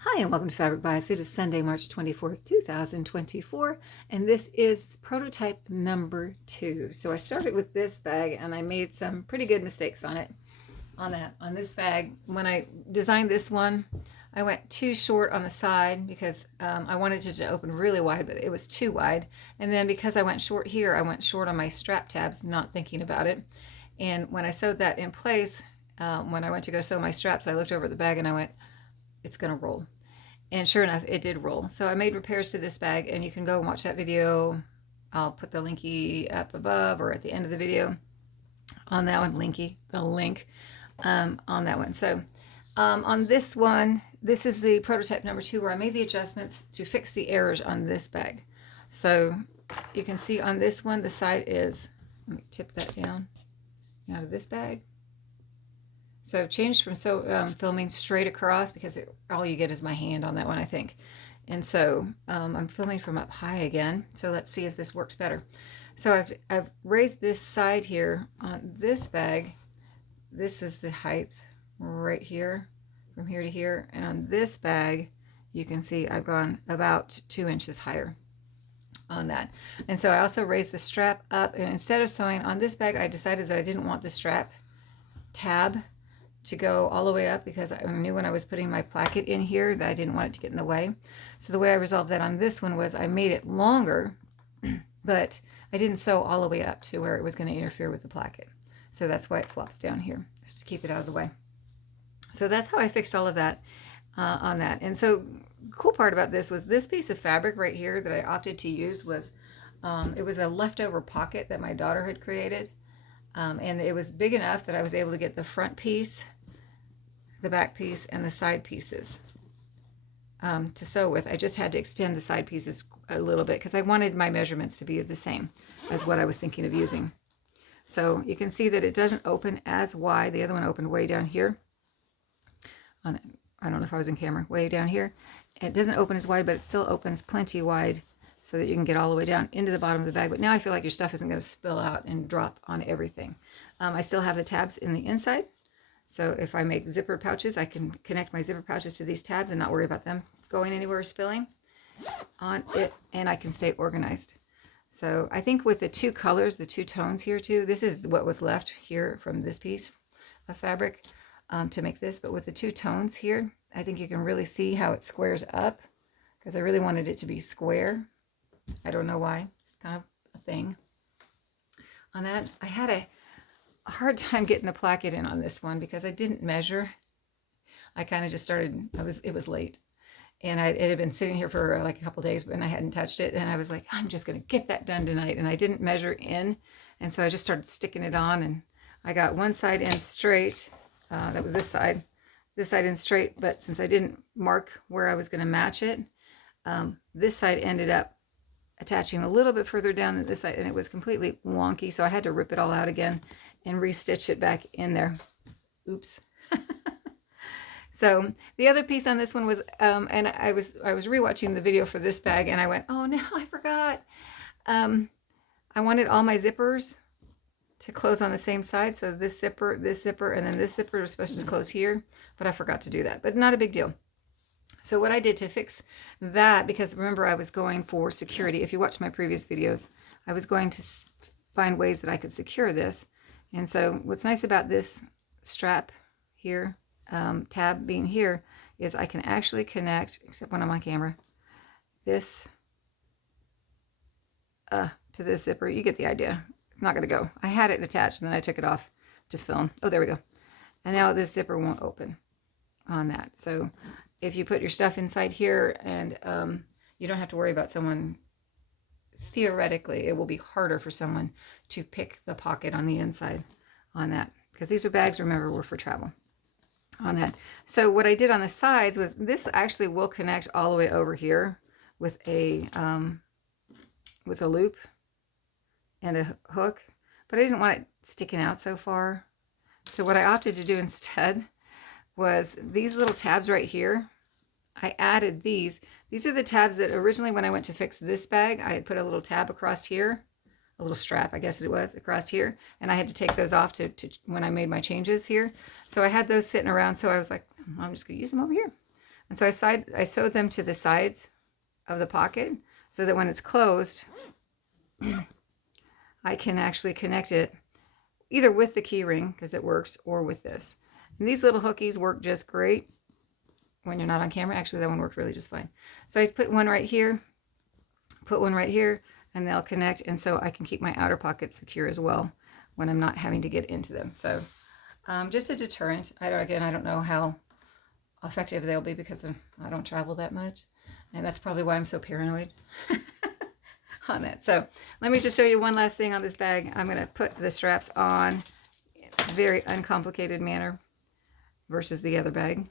Hi, and welcome to Fabric Bias. It is Sunday, March 24th, 2024, and this is prototype number 2. So I started with this bag and I made some pretty good mistakes on it. On this bag, when I designed this one, I went too short on the side because I wanted it to open really wide, but it was too wide. And then because I went short here, I went short on my strap tabs, not thinking about it. And when I sewed that in place, when I went to go sew my straps, I looked over at the bag and I went, it's going to roll. And sure enough, it did roll. So I made repairs to this bag, and you can go and watch that video. I'll put the linky up above or at the end of the video on that one, the link on that one. So on this one, this is the prototype number 2 where I made the adjustments to fix the errors on this bag. So you can see on this one, the side is, let me tip that down out of this bag. So I've changed from filming straight across because all you get is my hand on that one, I think. And so I'm filming from up high again. So let's see if this works better. So I've raised this side here on this bag. This is the height right here, from here to here. And on this bag, you can see I've gone about 2 inches higher on that. And so I also raised the strap up. And instead of sewing on this bag, I decided that I didn't want the strap tab to go all the way up because I knew when I was putting my placket in here that I didn't want it to get in the way. So the way I resolved that on this one was I made it longer, but I didn't sew all the way up to where it was going to interfere with the placket. So that's why it flops down here, just to keep it out of the way. So that's how I fixed all of that on that. And so the cool part about this was this piece of fabric right here that I opted to use was, it was a leftover pocket that my daughter had created. And it was big enough that I was able to get the front piece, the back piece, and the side pieces to sew with. I just had to extend the side pieces a little bit because I wanted my measurements to be the same as what I was thinking of using. So you can see that it doesn't open as wide. The other one opened way down here. I don't know if I was in camera, way down here. It doesn't open as wide, but it still opens plenty wide so that you can get all the way down into the bottom of the bag. But now I feel like your stuff isn't going to spill out and drop on everything. I still have the tabs in the inside. So if I make zippered pouches, I can connect my zipper pouches to these tabs and not worry about them going anywhere or spilling on it, and I can stay organized. So I think with the 2 colors, the 2 tones here too, this is what was left here from this piece of fabric to make this, but with the 2 tones here, I think you can really see how it squares up because I really wanted it to be square. I don't know why, it's kind of a thing on that. I had a hard time getting the placket in on this one because I didn't measure. I kind of just started, it was late. And it had been sitting here for like a couple days and I hadn't touched it. And I was like, I'm just going to get that done tonight. And I didn't measure in. And so I just started sticking it on. And I got one side in straight. That was this side in straight. But since I didn't mark where I was going to match it, this side ended up attaching a little bit further down than this side. And it was completely wonky. So I had to rip it all out again and restitch it back in there. Oops. So the other piece on this one was, and I was rewatching the video for this bag, and I went, oh no, I forgot. I wanted all my zippers to close on the same side. So this zipper, and then this zipper was supposed to close here, but I forgot to do that. But not a big deal. So what I did to fix that, because remember I was going for security. If you watch my previous videos, I was going to find ways that I could secure this. And so what's nice about this strap here, tab being here, is I can actually connect, except when I'm on camera, this to this zipper. You get the idea. It's not going to go. I had it attached and then I took it off to film. Oh, there we go. And now this zipper won't open on that. So if you put your stuff inside here and you don't have to worry about someone, theoretically, it will be harder for someone to pick the pocket on the inside on that. Because these are bags, remember, were for travel on that. So what I did on the sides was this actually will connect all the way over here with a loop and a hook, but I didn't want it sticking out so far. So what I opted to do instead was these little tabs right here. I added these. These are the tabs that originally when I went to fix this bag, I had put a little tab across here, a little strap, I guess it was, across here. And I had to take those off to when I made my changes here. So I had those sitting around. So I was like, I'm just going to use them over here. And so I sewed them to the sides of the pocket so that when it's closed, I can actually connect it either with the key ring, because it works, or with this. And these little hookies work just great when you're not on camera. Actually, that one worked really just fine. So I put one right here, put one right here, and they'll connect. And so I can keep my outer pockets secure as well when I'm not having to get into them. So just a deterrent. I don't know how effective they'll be because I don't travel that much. And that's probably why I'm so paranoid on that. So let me just show you one last thing on this bag. I'm going to put the straps on in a very uncomplicated manner versus the other bag.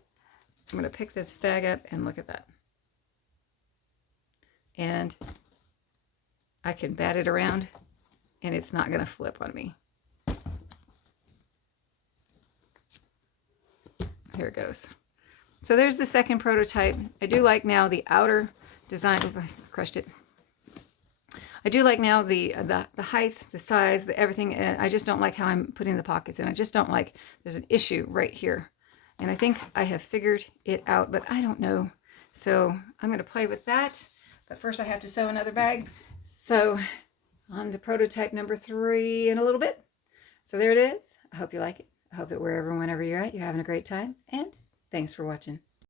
I'm going to pick this bag up and look at that. And I can bat it around and it's not going to flip on me. Here it goes. So there's the second prototype. I do like now the outer design. Oh, I crushed it. I do like now the height, the size, the everything. And I just don't like how I'm putting the pockets in. I just don't like, there's an issue right here. And I think I have figured it out, but I don't know. So I'm going to play with that. But first I have to sew another bag. So on to prototype number 3 in a little bit. So there it is. I hope you like it. I hope that wherever and whenever you're at, you're having a great time. And thanks for watching.